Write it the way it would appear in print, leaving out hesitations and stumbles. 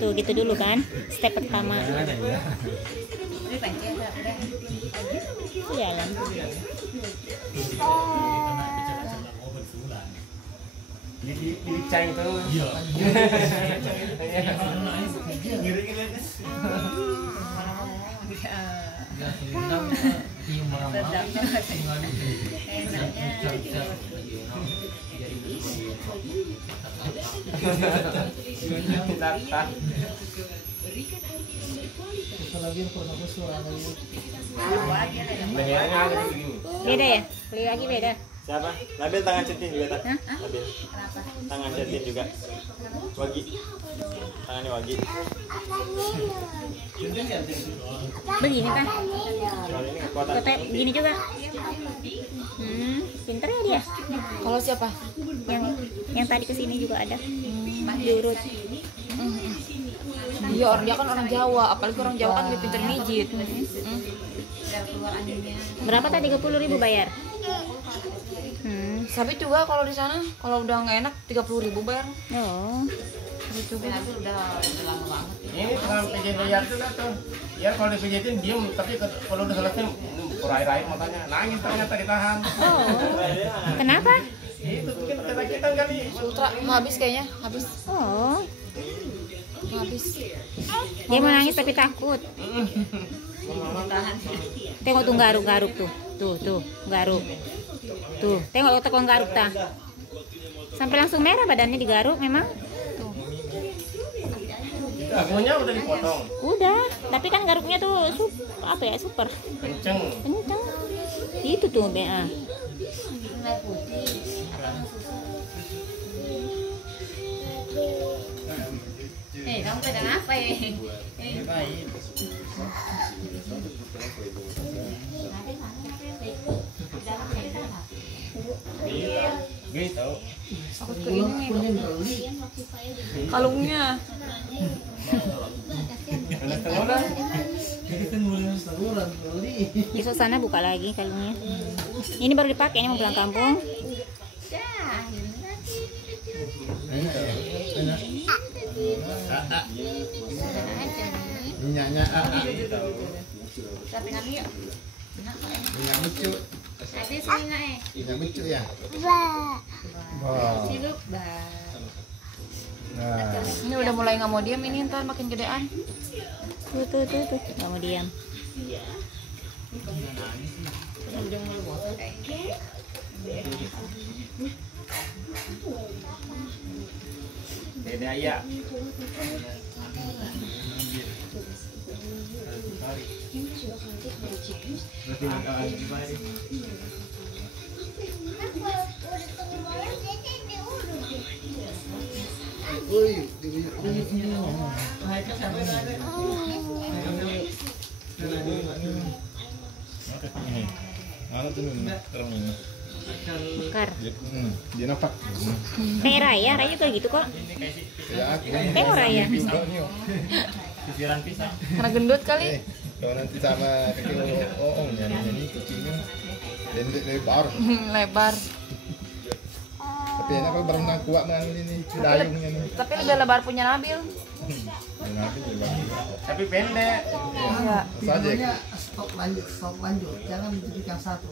Tuh gitu dulu kan, step pertama. Jalan. Di cang itu. Beda ya? Beli lagi beda. Siapa? Nabil tangan centin juga tak? Nabil. Tangan centin juga. Wagi. Tangannya Wagi. Begini kan? Kalau ini kotak. Kotak gini juga. Pinter ya dia. Kalau siapa? Yang tadi kesini juga ada. Diurut. Iya, orang dia kan orang Jawa, apalagi orang Jawa kan lebih pinter mijit. Berapa tadi? 30.000 bayar. Tapi juga kalau di sana kalau udah nggak enak 30.000 bayar. Oh. Gitu udah lama banget. Ini kalau pijit liar juga tuh. Ya kalau dipijitin diem, tapi kalau udah selesai air makanya nangis ternyata ditahan. Oh. Kenapa? Itu mungkin kesakitan kali. Ultra habis kayaknya, habis. Oh. Habis. Dia mau nangis tapi takut. Tengok tuh garuk-garuk tuh. Tuh, garuk. Tuh, tengok otak garuk ta. Sampai langsung merah badannya digaruk memang. Tuh. Dagunya udah dipotong. Udah, tapi kan garuknya tuh super. Kenceng. Itu tuh BA. Kamu pegang apa ya? Gitu. Aku kalungnya. Besok sana buka lagi kalungnya. Ini baru dipakai, ini mau pulang kampung. Minyaknya minyak mucu. Minyak mucu ya. Nah, Ini udah mulai nggak mau diam, ini ntar makin gedean. Tuh. Nggak mau diam. Beda ya. Bakar. Dia nampak. Kayak Raya juga gitu kok. Ya aku. Tengok Raya. Sisiran pisang. Karena gendut kali. Kalau nanti sama kecil nyanyi kucingnya pendek lebar. Lebar. Tapi enak kalau berenang kuat dengan ini dayungnya nih. Tapi lebih lebar punya Nabil. Nabi juga. Tapi pendek. Enggak. Saja. Stok lanjut, jangan dijadikan satu.